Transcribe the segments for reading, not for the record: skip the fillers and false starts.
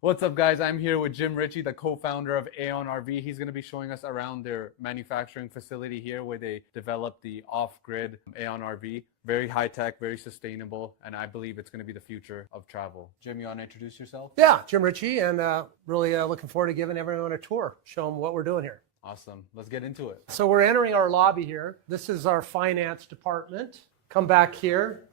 What's up, guys? I'm here with Jim Ritchie, the co-founder of AON RV. He's going to be showing us around their manufacturing facility here where they developed the off-grid AON RV. Very high-tech, very sustainable, and I believe it's going to be the future of travel. Jim, you want to introduce yourself? Yeah, Jim Ritchie, and really looking forward to giving everyone a tour, show them what we're doing here. Awesome. Let's get into it. So we're entering our lobby here. This is our finance department. Come back here.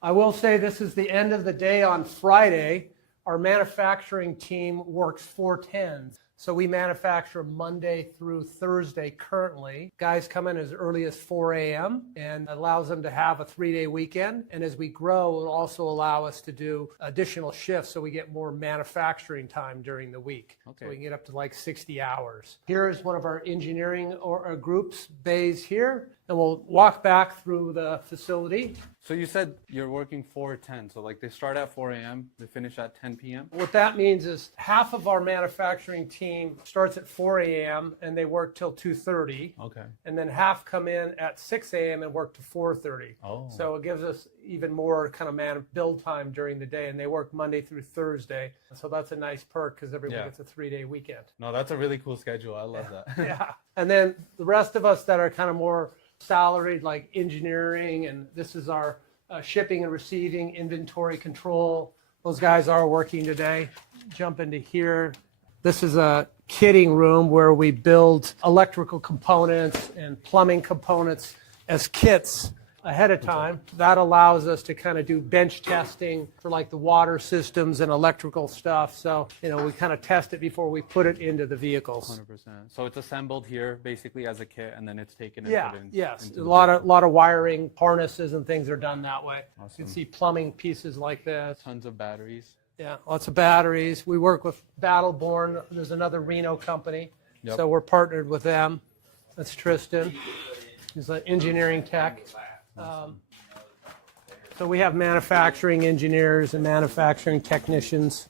I will say this is the end of the day on Friday. Our manufacturing team works 4/10s. So we manufacture Monday through Thursday currently. Guys come in as early as 4 a.m. and allows them to have a 3-day weekend. And as we grow, it'll also allow us to do additional shifts so we get more manufacturing time during the week. Okay. So we can get up to like 60 hours. Here is one of our engineering groups, bays here. And we'll walk back through the facility. So you said you're working 4/10. So like they start at 4 a.m., they finish at 10 p.m.? What that means is half of our manufacturing team starts at 4 a.m. and they work till 2:30. Okay. And then half come in at 6 a.m. and work to 4:30. Oh. So it gives us even more kind of build time during the day, and they work Monday through Thursday. So that's a nice perk because everyone gets a 3-day weekend. No, that's a really cool schedule. I love that. Yeah. And then the rest of us that are kind of more salaried, like engineering, and this is our shipping and receiving, inventory control. Those guys are working today. Jump into here. This is a kitting room where we build electrical components and plumbing components as kits ahead of time. That allows us to kind of do bench testing for like the water systems and electrical stuff. So, you know, we kind of test it before we put it into the vehicles. 100%. So it's assembled here basically as a kit, and then it's taken and put in. Yes. A lot of wiring, harnesses and things are done that way. Awesome. You can see plumbing pieces like this. Tons of batteries. Yeah, lots of batteries. We work with Battleborn. There's another Reno company. Yep. So we're partnered with them. That's Tristan. He's an engineering tech. So we have manufacturing engineers and manufacturing technicians.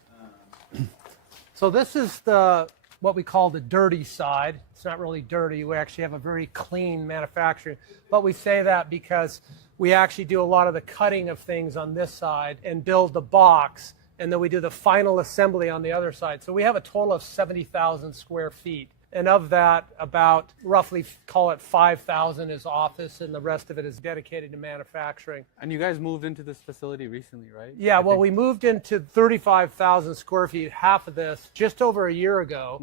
So this is what we call the dirty side. It's not really dirty. We actually have a very clean manufacturing. But we say that because we actually do a lot of the cutting of things on this side and build the box, and then we do the final assembly on the other side. So we have a total of 70,000 square feet. And of that, about roughly call it 5,000 is office, and the rest of it is dedicated to manufacturing. And you guys moved into this facility recently, right? Yeah, well, we moved into 35,000 square feet, half of this, just over a year ago,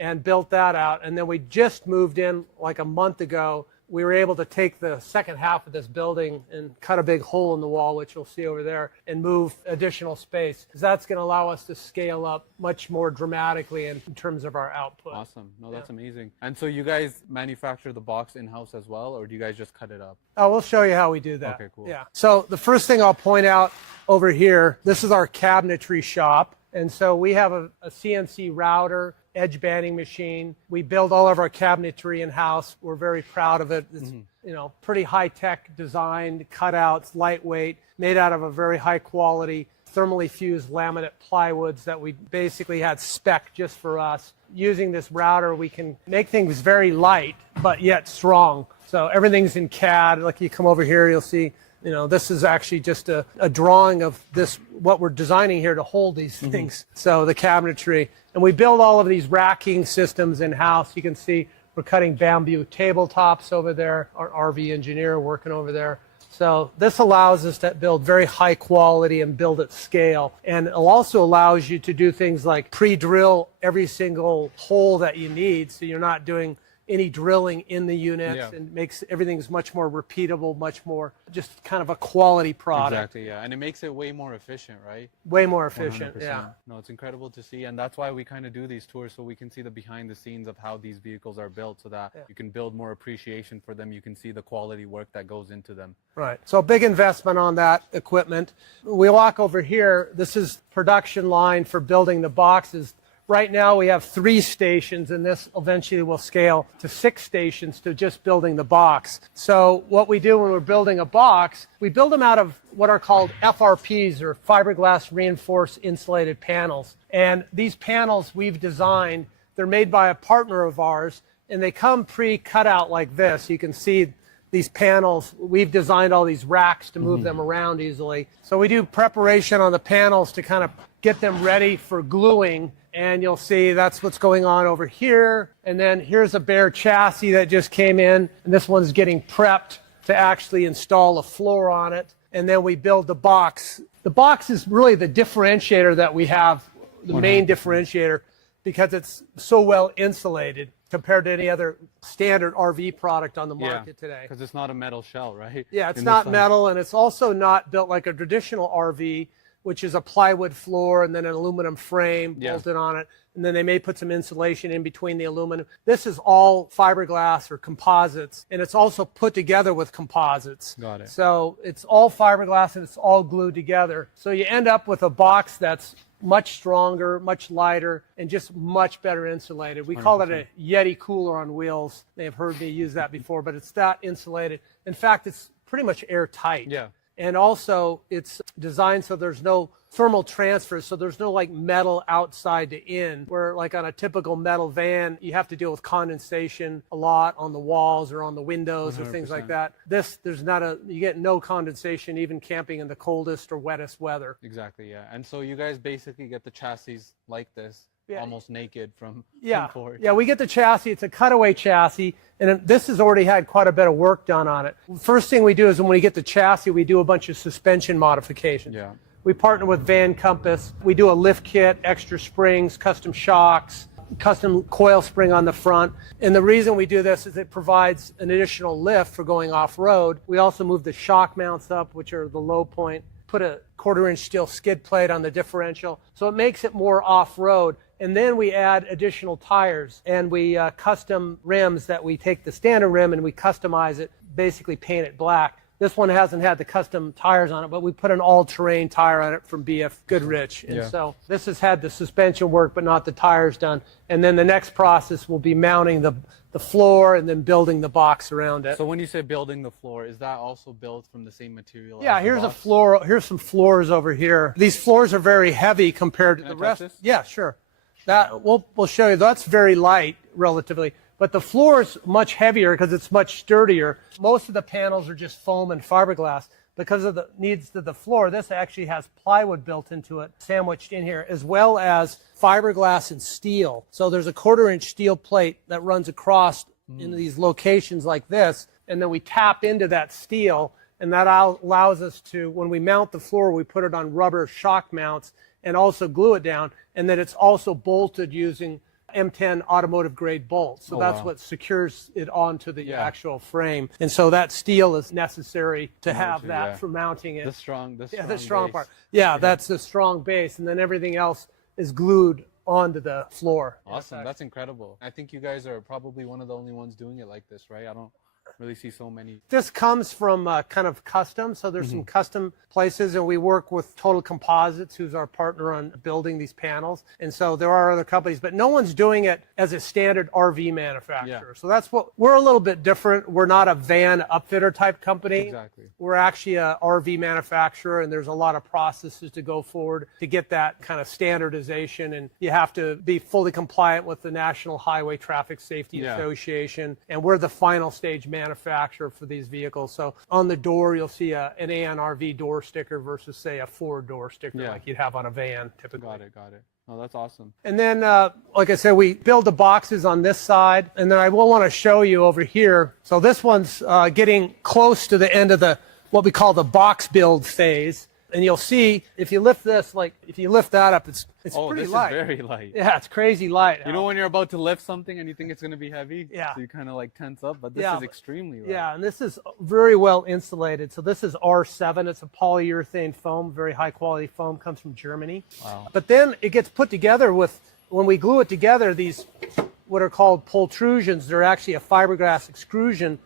and built that out. And then we just moved in like a month ago. We were able to take the second half of this building and cut a big hole in the wall, which you'll see over there, and move additional space. Because that's going to allow us to scale up much more dramatically in terms of our output. Awesome. No, that's amazing. And so you guys manufacture the box in-house as well, or do you guys just cut it up? Oh, we'll show you how we do that. Okay, cool. Yeah. So the first thing I'll point out over here, this is our cabinetry shop. And so we have a CNC router, edge banding machine. We build all of our cabinetry in-house. We're very proud of it. It's you know, pretty high-tech designed, cutouts, lightweight, made out of a very high-quality, thermally fused laminate plywoods that we basically had spec just for us. Using this router, we can make things very light, but yet strong. So everything's in CAD. Like you come over here, you'll see, you know, this is actually just a drawing of this, what we're designing here to hold these things. So the cabinetry. And we build all of these racking systems in-house. You can see we're cutting bamboo tabletops over there. Our RV engineer working over there. So this allows us to build very high quality and build at scale. And it also allows you to do things like pre-drill every single hole that you need, so you're not doing any drilling in the units, and makes everything's much more repeatable, much more just kind of a quality product. Exactly, yeah. And it makes it way more efficient, right? Way more efficient, 100%. yeah. No, it's incredible to see. And that's why we kind of do these tours, so we can see the behind the scenes of how these vehicles are built, so that you can build more appreciation for them. You can see the quality work that goes into them. Right. So big investment on that equipment. We walk over here. This is production line for building the boxes. Right now we have 3 stations, and this eventually will scale to 6 stations to just building the box. So what we do when we're building a box, we build them out of what are called FRPs, or fiberglass reinforced insulated panels. And these panels we've designed, they're made by a partner of ours, and they come pre-cut out like this. You can see these panels, we've designed all these racks to move them around easily. So we do preparation on the panels to kind of get them ready for gluing. And you'll see that's what's going on over here. And then here's a bare chassis that just came in. And this one's getting prepped to actually install a floor on it. And then we build the box. The box is really the differentiator that we have, the main differentiator, because it's so well insulated compared to any other standard RV product on the market today. Because it's not a metal shell, right? Yeah, it's not metal, and it's also not built like a traditional RV, which is a plywood floor and then an aluminum frame bolted on it, and then they may put some insulation in between the aluminum. This is all fiberglass or composites, and it's also put together with composites. Got it. So it's all fiberglass and it's all glued together. So you end up with a box that's much stronger, much lighter, and just much better insulated. We 100%. Call it a Yeti cooler on wheels. They have heard me use that before, but it's that insulated. In fact, it's pretty much airtight. Yeah. And also, it's designed so there's no thermal transfer, so there's no like metal outside to in, where like on a typical metal van, you have to deal with condensation a lot on the walls or on the windows 100%. Or things like that. This, you get no condensation even camping in the coldest or wettest weather. Exactly, yeah. And so you guys basically get the chassis like this. Yeah. Almost naked from forward. Yeah, we get the chassis. It's a cutaway chassis, and this has already had quite a bit of work done on it. First thing we do is when we get the chassis, we do a bunch of suspension modifications. Yeah. We partner with Van Compass. We do a lift kit, extra springs, custom shocks, custom coil spring on the front. And the reason we do this is it provides an additional lift for going off-road. We also move the shock mounts up, which are the low point, put a 1/4-inch steel skid plate on the differential. So it makes it more off-road. And then we add additional tires, and we custom rims that we take the standard rim and we customize it, basically paint it black. This one hasn't had the custom tires on it, but we put an all-terrain tire on it from BF Goodrich. And so this has had the suspension work, but not the tires done. And then the next process will be mounting the floor and then building the box around it. So when you say building the floor, is that also built from the same material? Yeah, here's a floor. Here's some floors over here. These floors are very heavy compared to the rest. This? Yeah, sure. That we'll show you. That's very light relatively, but the floor is much heavier because it's much sturdier. Most of the panels are just foam and fiberglass. Because of the needs of the floor, this actually has plywood built into it, sandwiched in here, as well as fiberglass and steel. So there's a 1/4-inch steel plate that runs across in these locations like this, and then we tap into that steel, and that allows us to, when we mount the floor, we put it on rubber shock mounts and also glue it down, and then it's also bolted using M10 automotive grade bolts. So that's what secures it onto the actual frame. And so that steel is necessary to have that for mounting it. The strong strong part. Yeah, that's the strong base, and then everything else is glued onto the floor. Awesome. That's incredible. I think you guys are probably one of the only ones doing it like this, right? I don't really see so many. This comes from kind of custom, so there's some custom places, and we work with Total Composites, who's our partner on building these panels. And so there are other companies, but no one's doing it as a standard RV manufacturer. So that's what we're a little bit different. We're not a van upfitter type company. Exactly. We're actually a RV manufacturer, and there's a lot of processes to go forward to get that kind of standardization, and you have to be fully compliant with the National Highway Traffic Safety Association, and we're the final stage manufacturer for these vehicles. So on the door, you'll see an AON RV door sticker versus, say, a Ford door sticker like you'd have on a van typically. Got it. Oh, that's awesome. And then, like I said, we build the boxes on this side, and then I will want to show you over here. So this one's getting close to the end of what we call the box build phase. And you'll see, if you lift this, if you lift that up, it's pretty light. This is very light. Yeah, it's crazy light. You know when you're about to lift something and you think it's going to be heavy? Yeah. So you kind of tense up, but this is extremely light. Yeah, and this is very well insulated. So this is R7. It's a polyurethane foam, very high quality foam, comes from Germany. Wow. But then it gets put together when we glue it together, these what are called pultrusions. They're actually a fiberglass extrusion.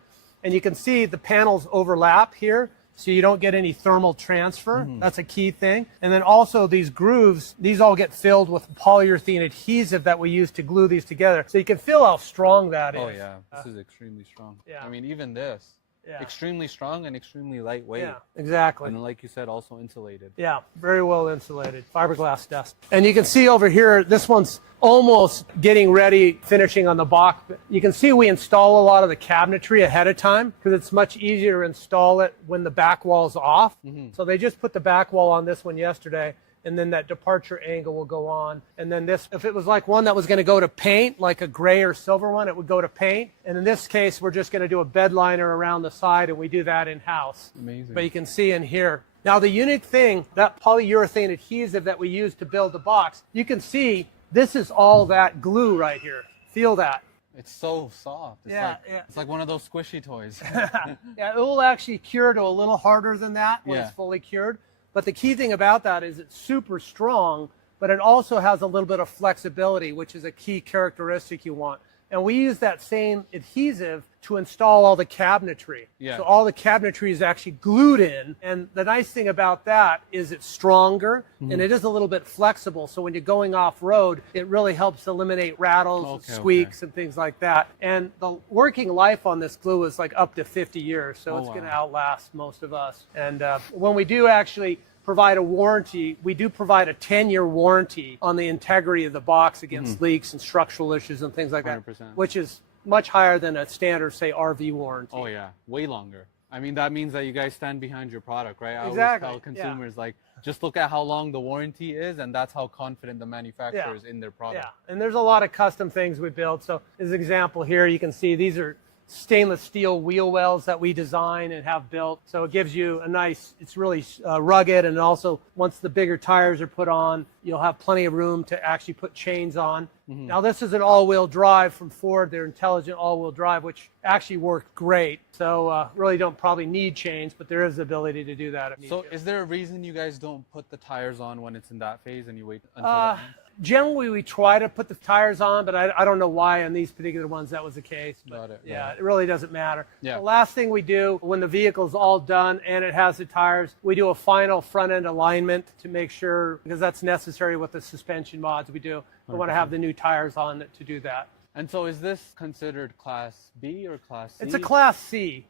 And you can see the panels overlap here, so you don't get any thermal transfer. That's a key thing. And then also these grooves, these all get filled with polyurethane adhesive that we use to glue these together. So you can feel how strong that is. Oh yeah, this is extremely strong. Yeah. I mean, even this, extremely strong and extremely lightweight. Yeah, exactly. And like you said, also insulated. Yeah, very well insulated, fiberglass dust. And you can see over here, this one's almost getting ready, finishing on the box. You can see we install a lot of the cabinetry ahead of time because it's much easier to install it when the back wall's off. So they just put the back wall on this one yesterday, and then that departure angle will go on. And then this, if it was like one that was going to go to paint, like a gray or silver one, it would go to paint. And in this case, we're just going to do a bed liner around the side, and we do that in-house. Amazing. But you can see in here. Now the unique thing, that polyurethane adhesive that we use to build the box, you can see this is all that glue right here. Feel that. It's so soft. It's It's like one of those squishy toys. Yeah, it will actually cure to a little harder than that when it's fully cured. But the key thing about that is it's super strong, but it also has a little bit of flexibility, which is a key characteristic you want. And we use that same adhesive to install all the cabinetry. Yeah. So all the cabinetry is actually glued in. And the nice thing about that is it's stronger and it is a little bit flexible. So when you're going off-road, it really helps eliminate rattles, squeaks, and things like that. And the working life on this glue is like up to 50 years. So it's going to outlast most of us. And when we do actually provide a warranty, we do provide a 10-year warranty on the integrity of the box against leaks and structural issues and things like that, 100%. which is much higher than a standard, say, RV warranty. Oh yeah, way longer. I mean, that means that you guys stand behind your product, right? I Exactly. always tell consumers, like, just look at how long the warranty is, and that's how confident the manufacturer is in their product. Yeah, and there's a lot of custom things we build. So as an example here, you can see these are stainless steel wheel wells that we design and have built. So it gives you a nice, it's really rugged, and also once the bigger tires are put on, you'll have plenty of room to actually put chains on. Now this is an all-wheel drive from Ford, their intelligent all-wheel drive, which actually worked great. So really don't probably need chains, but there is the ability to do that if So need is there a reason you guys don't put the tires on when it's in that phase and you wait until Generally, we try to put the tires on, but I don't know why on these particular ones that was the case. But Got it. yeah, it really doesn't matter. Yeah. The last thing we do when the vehicle's all done and it has the tires, we do a final front end alignment to make sure, because that's necessary with the suspension mods we do. We want to have the new tires on it to do that. And so is this considered Class B or Class C? It's a Class C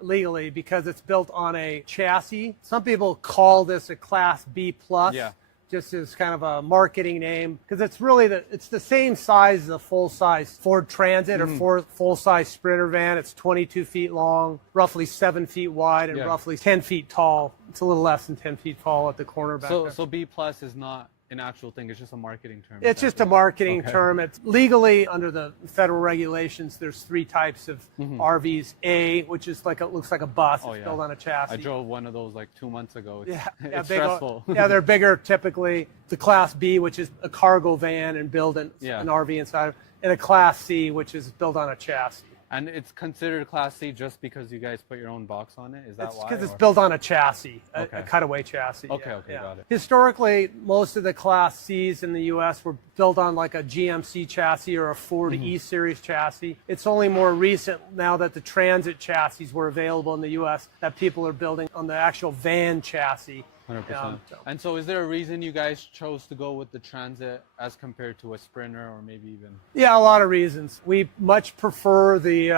legally because it's built on a chassis. Some people call this a Class B plus. Yeah. Just as kind of a marketing name, because it's really it's the same size as a full-size Ford Transit or full-size Sprinter van. It's 22 feet long, roughly 7 feet wide, and roughly 10 feet tall. It's a little less than 10 feet tall at the corner back there. So B plus is not an actual thing, it's just a marketing term. It's just a marketing term. It's legally under the federal regulations. There's 3 types of RVs. A, which is like looks like a bus. It's built on a chassis. I drove one of those like 2 months ago. It's big, stressful. Yeah, they're bigger typically. The Class B, which is a cargo van and build an RV inside of, and a Class C, which is built on a chassis. And it's considered Class C just because you guys put your own box on it? Is that why? Because it's built on a chassis, a cutaway chassis. Okay, got it. Historically, most of the Class Cs in the U.S. were built on like a GMC chassis or a Ford E-Series chassis. It's only more recent now that the Transit chassis were available in the U.S. that people are building on the actual van chassis. 100%. And so is there a reason you guys chose to go with the Transit as compared to a Sprinter or maybe even? Yeah, a lot of reasons. We much prefer the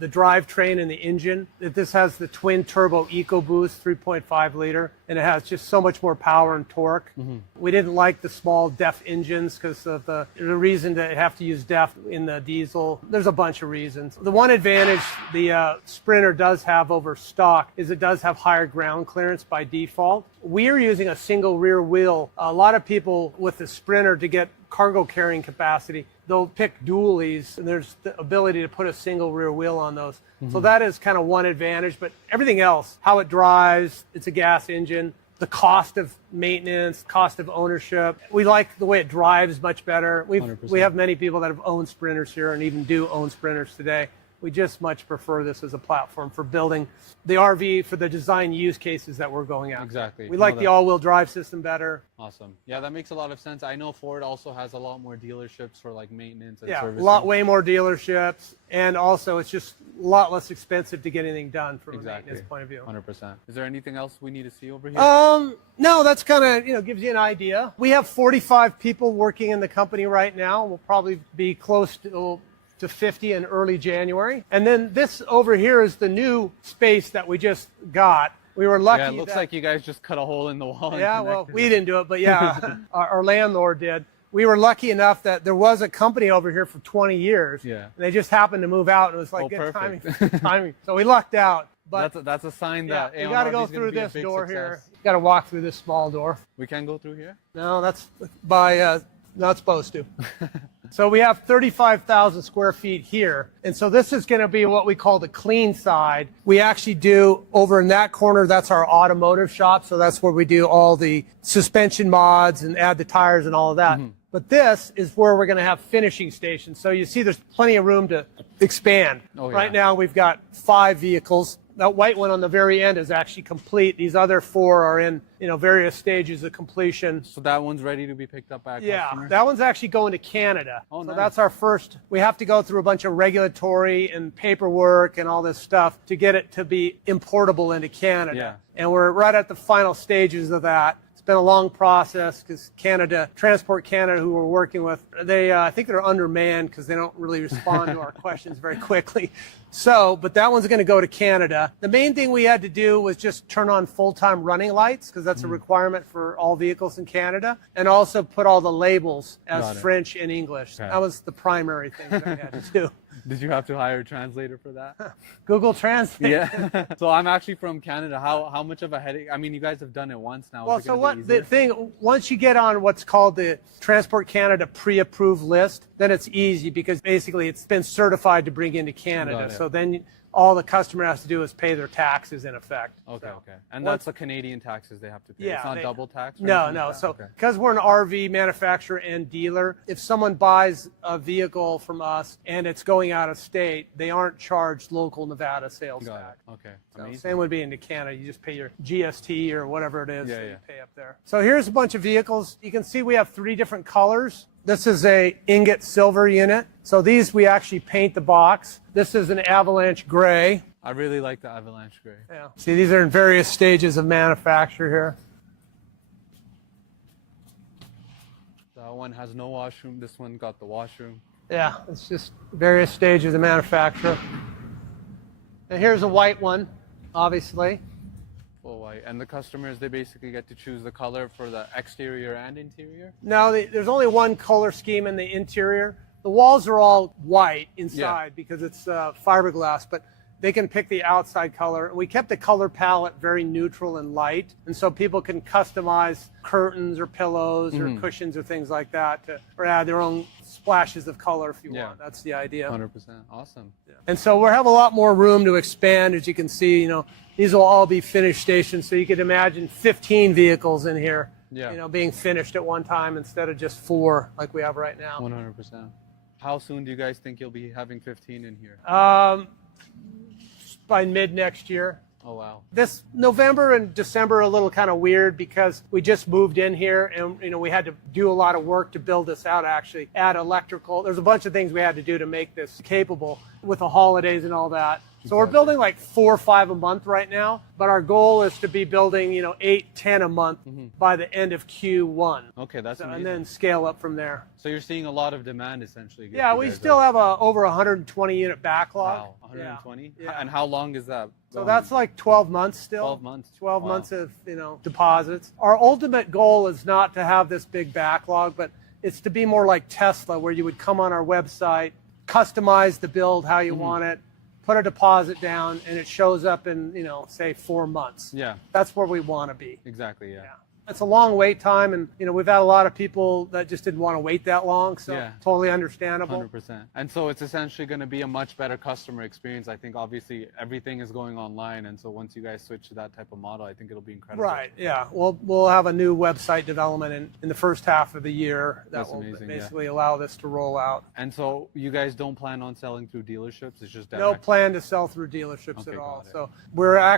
drivetrain and the engine. This has the twin turbo EcoBoost 3.5 liter, and it has just so much more power and torque. We didn't like the small DEF engines because of the reason to have to use DEF in the diesel. There's a bunch of reasons. The one advantage the Sprinter does have over stock is it does have higher ground clearance by default. We're using a single rear wheel. A lot of people with the Sprinter, to get cargo carrying capacity, they'll pick dualies, and there's the ability to put a single rear wheel on those. So that is kind of one advantage, but everything else, how it drives, it's a gas engine, the cost of maintenance, cost of ownership. We like the way it drives much better. We have many people that have owned Sprinters here and even do own Sprinters today. We just much prefer this as a platform for building the RV for the design use cases that we're going after. Exactly. We like the all-wheel drive system better. Awesome. Yeah, that makes a lot of sense. I know Ford also has a lot more dealerships for like maintenance and servicing. Way more dealerships, and also it's just a lot less expensive to get anything done from a maintenance point of view. 100%. Is there anything else we need to see over here? No, that's kind of, gives you an idea. We have 45 people working in the company right now. We'll probably be close to 50 in early January. And then this over here is the new space that we just got. We were lucky. Yeah, it looks like you guys just cut a hole in the wall. Yeah, well, we didn't do it, but yeah, our landlord did. we were lucky enough that there was a company over here for 20 years. Yeah. And they just happened to move out, and it was like good perfect. timing. So we lucked out. But that's a sign that you got to go AONrv is through be a this big door success. here. You got to walk through this small door. We can go through here? No, that's by not supposed to. So we have 35,000 square feet here. And so this is going to be what we call the clean side. We actually do over in that corner, that's our automotive shop. So that's where we do all the suspension mods and add the tires and all of that. But this is where we're going to have finishing stations. So you see there's plenty of room to expand. Oh, yeah. Right now we've got 5 vehicles. That white one on the very end is actually complete. These other 4 are in, various stages of completion. So that one's ready to be picked up by a customer? That one's actually going to Canada. Oh, so nice. that's our first. We have to go through a bunch of regulatory and paperwork and all this stuff to get it to be importable into Canada. Yeah. And we're right at the final stages of that. It's been a long process because Transport Canada, who we're working with, I think they're undermanned because they don't really respond to our questions very quickly. So, but that one's going to go to Canada. The main thing we had to do was just turn on full-time running lights because that's a requirement for all vehicles in Canada, and also put all the labels as French and English. Okay. That was the primary thing that we had to do. Did you have to hire a translator for that? Google Translate. Yeah. So I'm actually from Canada. How much of a headache? I mean, you guys have done it once now. Well, Is it so gonna be what the easier? thing, once you get on what's called the Transport Canada pre-approved list, then it's easy because basically it's been certified to bring into Canada. Got it. So then all the customer has to do is pay their taxes in effect. Okay, So okay. And once- that's the Canadian taxes they have to pay. Yeah, It's not they- double tax? or No, anything no. like that? So Okay. because we're an RV manufacturer and dealer, if someone buys a vehicle from us and it's going out of state, they aren't charged local Nevada sales Got tax. it. Okay. So Amazing. same would be into Canada. You just pay your GST or whatever it is Yeah, that yeah. you pay up there. So here's a bunch of vehicles. You can see we have 3 different colors. This is a ingot silver unit. So these we actually paint the box. This is an avalanche gray. I really like the avalanche gray. Yeah. See, these are in various stages of manufacture here. That one has no washroom. This one got the washroom. Yeah, it's just various stages of manufacture. And here's a white one, obviously. Full white. And the customers, they basically get to choose the color for the exterior and interior? No, there's only one color scheme in the interior. The walls are all white inside because it's fiberglass, but they can pick the outside color. We kept the color palette very neutral and light, and so people can customize curtains or pillows or cushions or things like that or add their own splashes of color if you want. That's the idea. 100%. Awesome. And so we'll have a lot more room to expand. As you can see, these will all be finished stations. So you could imagine 15 vehicles in here, being finished at one time instead of just 4 like we have right now. 100%. How soon do you guys think you'll be having 15 in here? By mid next year. Oh, wow. This November and December are a little kind of weird because we just moved in here and we had to do a lot of work to build this out, actually add electrical. There's a bunch of things we had to do to make this capable with the holidays and all that. So we're building like 4 or 5 a month right now, but our goal is to be building 8, 10 a month by the end of Q1. Okay, that's amazing. And then scale up from there. So you're seeing a lot of demand essentially. Yeah, we still have over 120 unit backlog. Wow, 120? Yeah. And how long is that? So that's like 12 months still. 12 months. 12 Wow. months of, deposits. Our ultimate goal is not to have this big backlog, but it's to be more like Tesla, where you would come on our website, customize the build how you want it, put a deposit down, and it shows up in, say 4 months. Yeah, That's where we want to be. exactly, yeah. It's a long wait time, and we've had a lot of people that just didn't want to wait that long, so totally understandable. 100%. And so it's essentially going to be a much better customer experience. I think obviously everything is going online, and so once you guys switch to that type of model, I think it'll be incredible. Right, yeah. We'll have a new website development in the first half of the year that That's will amazing, basically allow this to roll out. And so you guys don't plan on selling through dealerships? It's just direct? No plan to sell through dealerships Okay, at all. got it.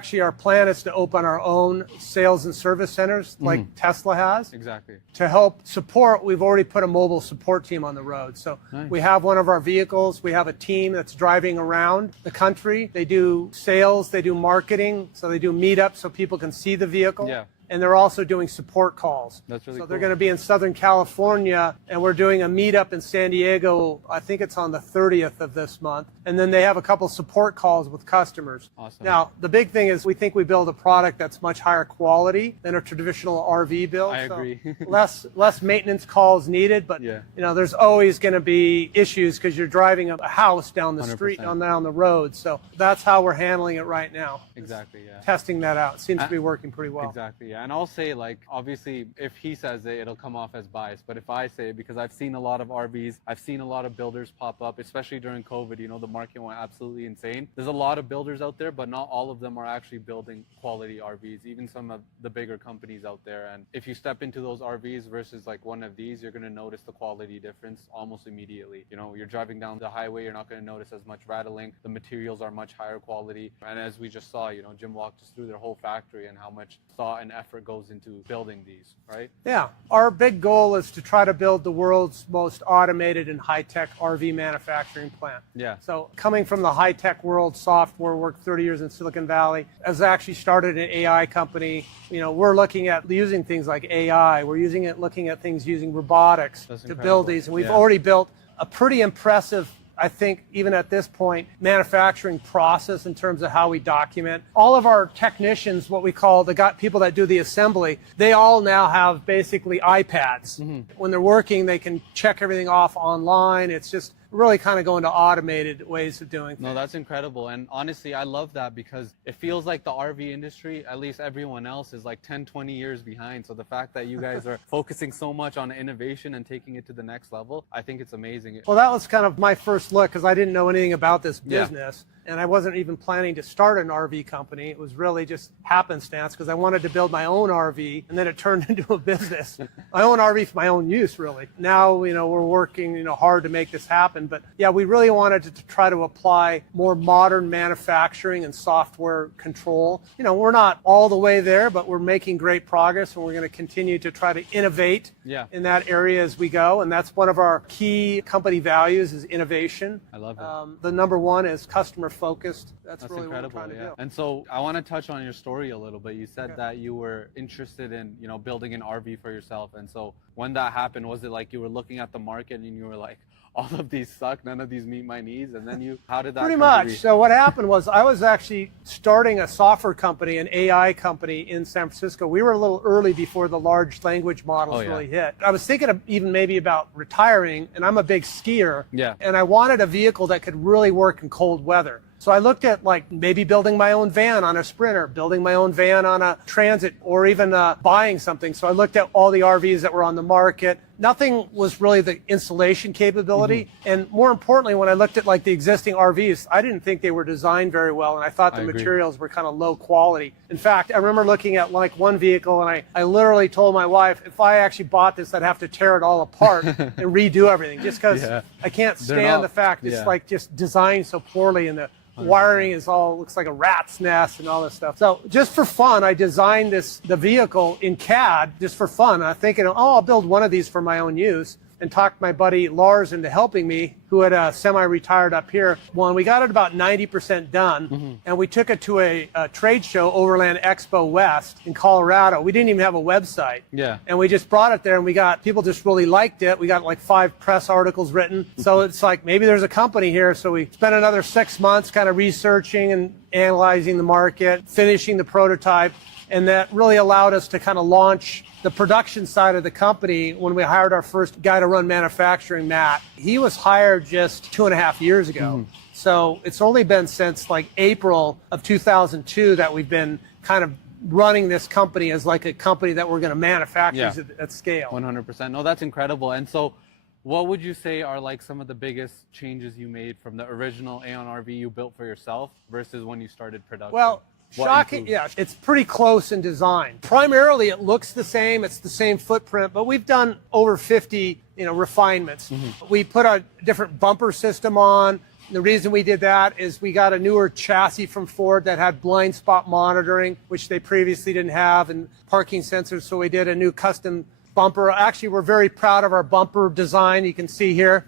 So our plan is to open our own sales and service centers like Tesla has. Exactly. To help support, we've already put a mobile support team on the road. So Nice. we have one of our vehicles. We have a team that's driving around the country. They do sales, they do marketing, so they do meetups so people can see the vehicle. Yeah. and they're also doing support calls. That's really so cool. they're going to be in Southern California, and we're doing a meetup in San Diego. I think it's on the 30th of this month. And then they have a couple support calls with customers. Awesome. Now, the big thing is we think we build a product that's much higher quality than a traditional RV build. I agree. So less maintenance calls needed, but Yeah. you know, there's always going to be issues because you're driving a house down the street, 100%. down the road. So that's how we're handling it right now. Exactly, yeah. Testing that out. Seems to be working pretty well. Exactly, yeah. And I'll say, like, obviously, if he says it, it'll come off as biased. But if I say it, because I've seen a lot of RVs, I've seen a lot of builders pop up, especially during COVID, you know, the market went absolutely insane. There's a lot of builders out there, but not all of them are actually building quality RVs, even some of the bigger companies out there. And if you step into those RVs versus like one of these, you're going to notice the quality difference almost immediately. You know, you're driving down the highway, you're not going to notice as much rattling. The materials are much higher quality. And as we just saw, you know, Jim walked us through their whole factory and how much thought and effort goes into building these, right? Yeah. Our big goal is to try to build the world's most automated and high-tech RV manufacturing plant. Yeah. So coming from the high-tech world, software, worked 30 years in Silicon Valley, has actually started an AI company. You know, we're looking at using things like AI. We're looking at things using robotics to build these. And we've already built a pretty impressive, I think, even at this point, manufacturing process in terms of how we document. All of our technicians, what we call the people that do the assembly, they all now have basically iPads. Mm-hmm. When they're working, they can check everything off online. It's just really kind of going to automated ways of doing things. No, that's incredible. And honestly, I love that because it feels like the RV industry, at least everyone else, is like 10, 20 years behind. So the fact that you guys are focusing so much on innovation and taking it to the next level, I think it's amazing. Well, that was kind of my first look because I didn't know anything about this business. Yeah. And I wasn't even planning to start an RV company. It was really just happenstance because I wanted to build my own RV, and then it turned into a business. My own RV for my own use, really. Now, you know, we're working, you know, hard to make this happen. But yeah, we really wanted to try to apply more modern manufacturing and software control. You know, we're not all the way there, but we're making great progress, and we're going to continue to try to innovate in that area as we go. And that's one of our key company values is innovation. I love it. The number one is customer focused. That's really incredible, what we're trying to do. And so I want to touch on your story a little bit. You said that you were interested in, you know, building an RV for yourself. And so when that happened, was it like you were looking at the market and you were like, all of these suck, none of these meet my needs? And then how did that Pretty much. So what happened was I was actually starting a software company, an AI company in San Francisco. We were a little early before the large language models really hit. I was thinking of even maybe about retiring, and I'm a big skier. Yeah. And I wanted a vehicle that could really work in cold weather. So I looked at like maybe building my own van on a Sprinter, building my own van on a Transit, or even buying something. So I looked at all the RVs that were on the market. Nothing was really the installation capability. Mm-hmm. And more importantly, when I looked at like the existing RVs, I didn't think they were designed very well. And I thought the materials were kind of low quality. In fact, I remember looking at like one vehicle and I literally told my wife, if I actually bought this, I'd have to tear it all apart and redo everything just because I can't stand the fact it's like just designed so poorly and the wiring is all looks like a rat's nest and all this stuff. So just for fun, I designed the vehicle in CAD just for fun. I'm thinking, oh, I'll build one of these for my own use, and talked my buddy Lars into helping me, who had semi-retired up here. Well, and we got it about 90% done, and we took it to a trade show, Overland Expo West in Colorado. We didn't even have a website. Yeah. And we just brought it there, and people just really liked it. We got like 5 press articles written. So it's like, maybe there's a company here. So we spent another 6 months kind of researching and analyzing the market, finishing the prototype, and that really allowed us to kind of launch the production side of the company when we hired our first guy to run manufacturing, Matt. He was hired just 2.5 years ago. So it's only been since like April of 2002 that we've been kind of running this company as like a company that we're going to manufacture at scale. 100%. No, that's incredible. And so what would you say are like some of the biggest changes you made from the original AON RV you built for yourself versus when you started production? Well, shocking, yeah, it's pretty close in design. Primarily, it looks the same. It's the same footprint, but we've done over 50, refinements. We put a different bumper system on. The reason we did that is we got a newer chassis from Ford that had blind spot monitoring, which they previously didn't have, and parking sensors. So we did a new custom bumper. Actually, we're very proud of our bumper design. You can see here.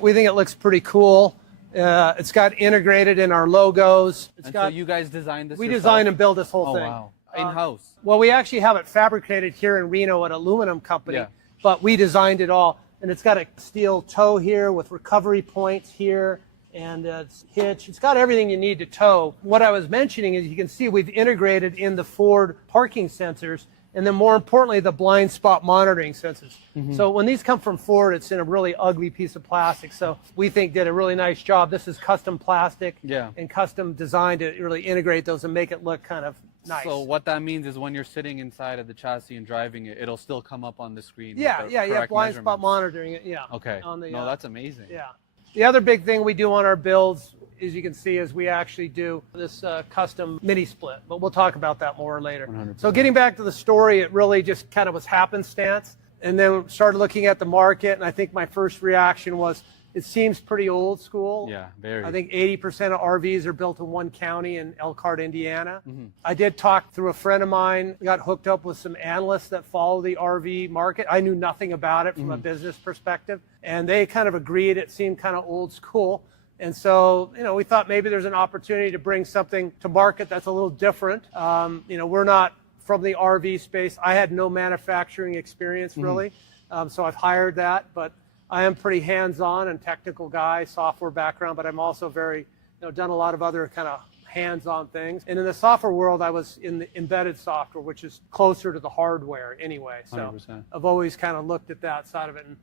We think it looks pretty cool. It's got integrated in our logos. So you guys designed this yourself? Designed and built this whole thing. Wow. in-house? Well, we actually have it fabricated here in Reno at an aluminum company, Yeah. but we designed it all. And it's got a steel toe here with recovery points here, and it's hitch. It's got everything you need to tow. What I was mentioning is you can see we've integrated in the Ford parking sensors, and then more importantly, the blind spot monitoring sensors. So when these come from Ford, it's in a really ugly piece of plastic. So we think did a really nice job. This is custom plastic and custom designed to really integrate those and make it look kind of nice. So what that means is when you're sitting inside of the chassis and driving it, it'll still come up on the screen. Yeah, blind spot monitoring it, Okay. On the, no, that's amazing. Yeah. The other big thing we do on our builds, as you can see, is we actually do this custom mini split, but we'll talk about that more later. 100%. So getting back to the story, it really just kind of was happenstance, and then started looking at the market, and I think my first reaction was, it seems pretty old school. Yeah, very. I think 80% of RVs are built in one county in Elkhart, Indiana. I did talk through a friend of mine, got hooked up with some analysts that follow the RV market. I knew nothing about it from a business perspective, and they kind of agreed it seemed kind of old school. And so, we thought maybe there's an opportunity to bring something to market that's a little different. We're not from the RV space. I had no manufacturing experience really, so I've hired that, but I am pretty hands-on and technical guy, software background, but I'm also very, done a lot of other kind of hands-on things. And in the software world, I was in the embedded software, which is closer to the hardware anyway. So 100%. I've always kind of looked at that side of it. And,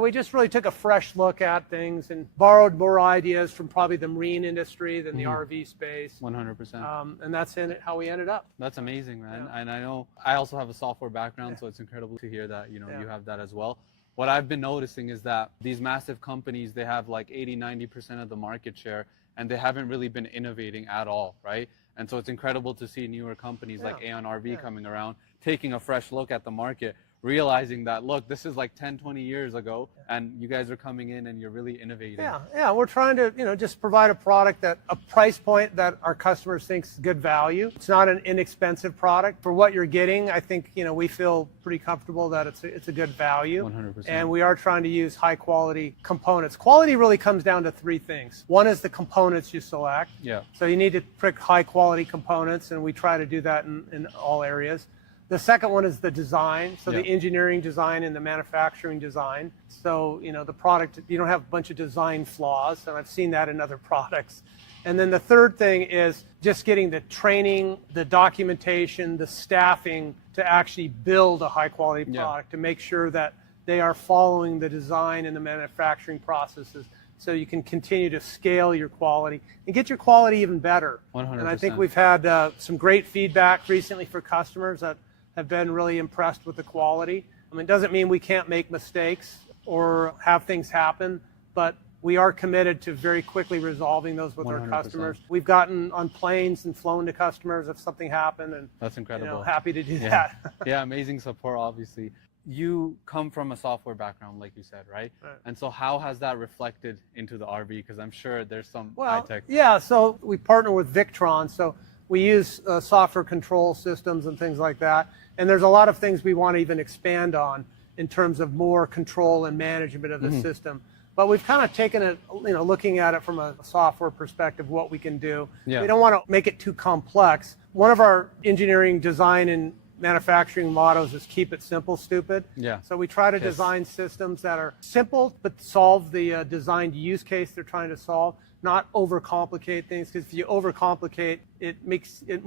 we just really took a fresh look at things and borrowed more ideas from probably the marine industry than the RV space. 100%. And that's how we ended up. That's amazing, man. And I know I also have a software background, so it's incredible to hear that, you have that as well. What I've been noticing is that these massive companies, they have like 80-90% of the market share, and they haven't really been innovating at all, right? And so it's incredible to see newer companies like AON RV coming around, taking a fresh look at the market, realizing that, look, this is like 10, 20 years ago, and you guys are coming in and you're really innovating. Yeah, we're trying to, just provide a product that a price point that our customers think is good value. It's not an inexpensive product. For what you're getting, I think, we feel pretty comfortable that it's a good value. 100%. And we are trying to use high quality components. Quality really comes down to three things. One is the components you select. Yeah. So you need to pick high quality components, and we try to do that in all areas. The second one is the design, so the engineering design and the manufacturing design. So, the product, you don't have a bunch of design flaws, and I've seen that in other products. And then the third thing is just getting the training, the documentation, the staffing to actually build a high quality product, to make sure that they are following the design and the manufacturing processes, so you can continue to scale your quality and get your quality even better. 100%. And I think we've had some great feedback recently for customers that have been really impressed with the quality. I mean, it doesn't mean we can't make mistakes or have things happen, but we are committed to very quickly resolving those with 100%. Our customers. We've gotten on planes and flown to customers if something happened, and that's incredible. Happy to do that. Yeah, amazing support, obviously. You come from a software background, like you said, right? And so how has that reflected into the RV? Because I'm sure there's some high tech. Yeah, so we partner with Victron, so we use software control systems and things like that. And there's a lot of things we want to even expand on in terms of more control and management of the system. But we've kind of taken it, looking at it from a software perspective, what we can do. Yeah. We don't want to make it too complex. One of our engineering, design, and manufacturing mottos is keep it simple, stupid. Yeah. So we try to design systems that are simple, but solve the designed use case they're trying to solve. Not overcomplicate things, because if you overcomplicate, it makes it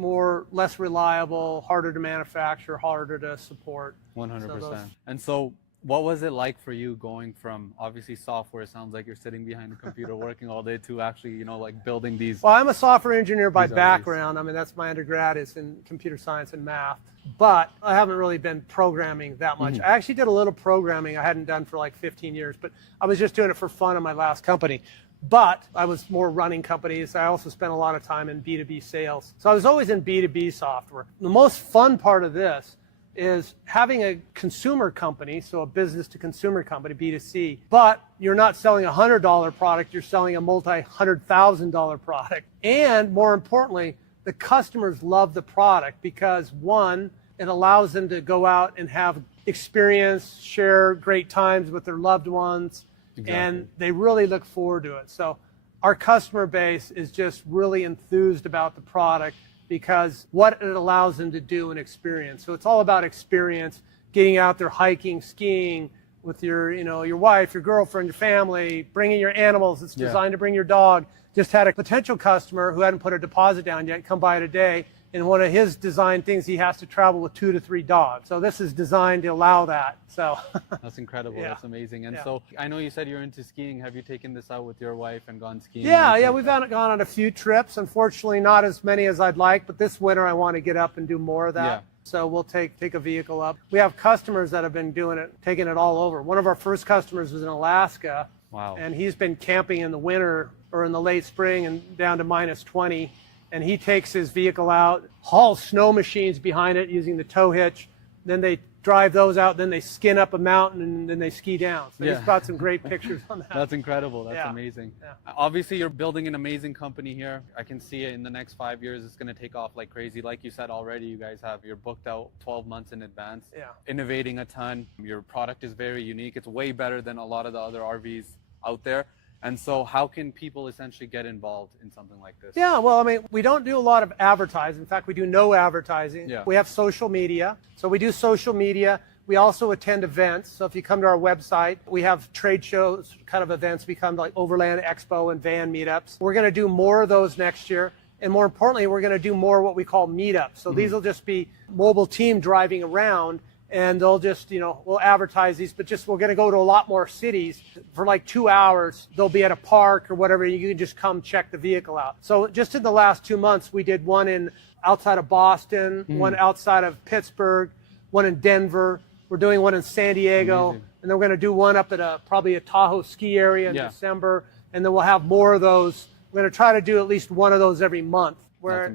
less reliable, harder to manufacture, harder to support. 100%. And so what was it like for you going from, obviously software, it sounds like you're sitting behind a computer working all day, to actually, like building these? Well, I'm a software engineer by background. I mean, that's my undergrad is in computer science and math, but I haven't really been programming that much. I actually did a little programming I hadn't done for like 15 years, but I was just doing it for fun in my last company. But I was more running companies. I also spent a lot of time in B2B sales. So I was always in B2B software. The most fun part of this is having a consumer company, so a business to consumer company, B2C, but you're not selling a $100 product, you're selling a multi-$100,000 product. And more importantly, the customers love the product because, one, it allows them to go out and have experience, share great times with their loved ones, and they really look forward to it. So our customer base is just really enthused about the product, because what it allows them to do and experience. So it's all about experience, getting out there hiking, skiing with your, your wife, your girlfriend, your family, bringing your animals. It's designed to bring your dog. Just had a potential customer who hadn't put a deposit down yet come by today. And one of his design things, he has to travel with 2 to 3 dogs. So this is designed to allow that. So that's incredible. That's amazing. And yeah. So I know you said you're into skiing. Have you taken this out with your wife and gone skiing? Yeah, we've gone on a few trips. Unfortunately, not as many as I'd like, but this winter I want to get up and do more of that. Yeah. So we'll take a vehicle up. We have customers that have been doing it, taking it all over. One of our first customers was in Alaska. Wow. And he's been camping in the winter or in the late spring and down to -20. And he takes his vehicle out, hauls snow machines behind it using the tow hitch. Then they drive those out, then they skin up a mountain, and then they ski down. So he's got some great pictures on that. That's incredible. That's amazing. Yeah. Obviously, you're building an amazing company here. I can see it in the next 5 years. It's going to take off like crazy. Like you said already, you guys you're booked out 12 months in advance. Yeah. Innovating a ton. Your product is very unique. It's way better than a lot of the other RVs out there. And so how can people essentially get involved in something like this? Yeah, well, I mean, we don't do a lot of advertising. In fact, we do no advertising. Yeah. We have social media. So we do social media. We also attend events. So if you come to our website, we have trade shows, kind of events, become like Overland Expo and van meetups. We're going to do more of those next year. And more importantly, we're going to do more what we call meetups. So these will just be mobile team driving around. And they'll just, we'll advertise these, but we're going to go to a lot more cities for like 2 hours. They'll be at a park or whatever. You can just come check the vehicle out. So just in the last 2 months, we did one outside of Boston, one outside of Pittsburgh, one in Denver. We're doing one in San Diego. Amazing. And then we're going to do one up at probably a Tahoe ski area in December. And then we'll have more of those. We're going to try to do at least one of those every month. Where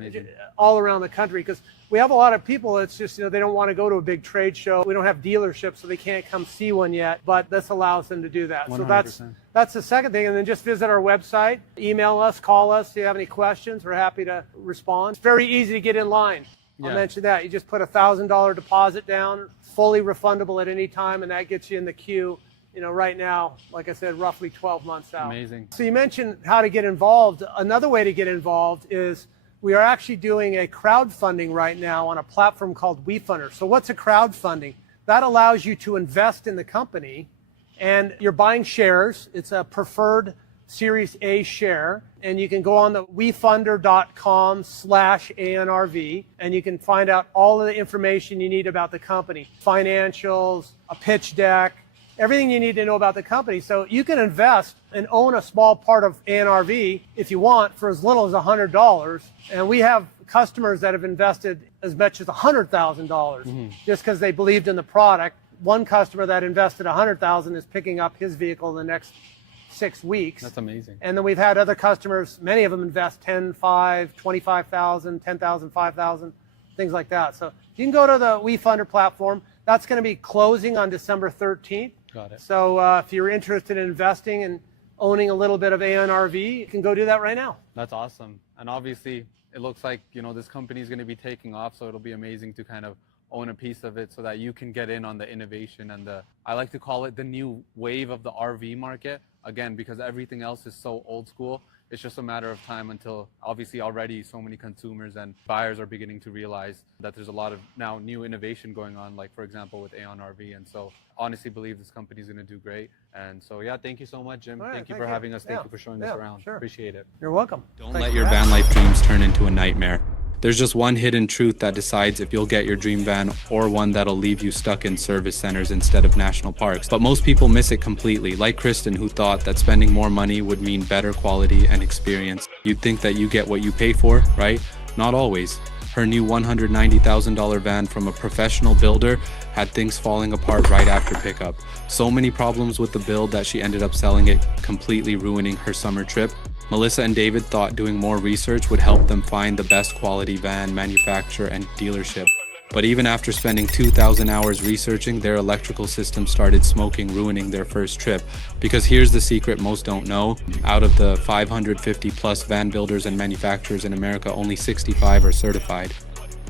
all around the country, because we have a lot of people, it's just, they don't want to go to a big trade show. We don't have dealerships, so they can't come see one yet, but this allows them to do that. 100%. So that's the second thing. And then just visit our website, email us, call us. If you have any questions, we're happy to respond. It's very easy to get in line. I'll mention that. You just put a $1,000 deposit down, fully refundable at any time, and that gets you in the queue. Right now, like I said, roughly 12 months out. Amazing. So you mentioned how to get involved. Another way to get involved is we are actually doing a crowdfunding right now on a platform called WeFunder. So what's a crowdfunding? That allows you to invest in the company, and you're buying shares. It's a preferred Series A share, and you can go on the wefunder.com/AONrv, and you can find out all of the information you need about the company, financials, a pitch deck, everything you need to know about the company. So you can invest and own a small part of AONrv if you want for as little as $100. And we have customers that have invested as much as $100,000 just because they believed in the product. One customer that invested $100,000 is picking up his vehicle in the next 6 weeks. That's amazing. And then we've had other customers, many of them invest 10, 5, 25,000, 10,000, 5,000, things like that. So you can go to the WeFunder platform. That's going to be closing on December 13th. Got it. So if you're interested in investing and owning a little bit of AONrv, you can go do that right now. That's awesome. And obviously, it looks like, this company is going to be taking off, so it'll be amazing to kind of own a piece of it so that you can get in on the innovation and I like to call it the new wave of the RV market. Again, because everything else is so old school. It's just a matter of time until obviously already so many consumers and buyers are beginning to realize that there's a lot of now new innovation going on, like for example with AONrv. And so honestly believe this company is going to do great. And so thank you so much, Jim. Right, thank you for having us. Thank you for showing us around. Sure. Appreciate it. You're welcome. Don't let your van life dreams turn into a nightmare. There's just one hidden truth that decides if you'll get your dream van or one that'll leave you stuck in service centers instead of national parks. But most people miss it completely, like Kristen, who thought that spending more money would mean better quality and experience. You'd think that you get what you pay for, right? Not always. Her new $190,000 van from a professional builder had things falling apart right after pickup. So many problems with the build that she ended up selling it, completely ruining her summer trip. Melissa and David thought doing more research would help them find the best quality van manufacturer and dealership. But even after spending 2,000 hours researching, their electrical system started smoking, ruining their first trip. Because here's the secret most don't know. Out of the 550 plus van builders and manufacturers in America, only 65 are certified.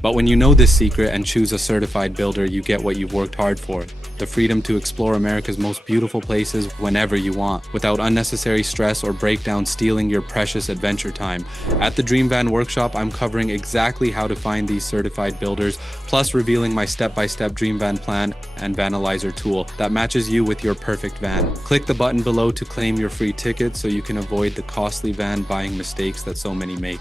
But when you know this secret and choose a certified builder, you get what you've worked hard for. The freedom to explore America's most beautiful places whenever you want, without unnecessary stress or breakdown stealing your precious adventure time. At the Dream Van Workshop, I'm covering exactly how to find these certified builders, plus revealing my step-by-step Dream Van plan and Vanalizer tool that matches you with your perfect van. Click the button below to claim your free ticket so you can avoid the costly van buying mistakes that so many make.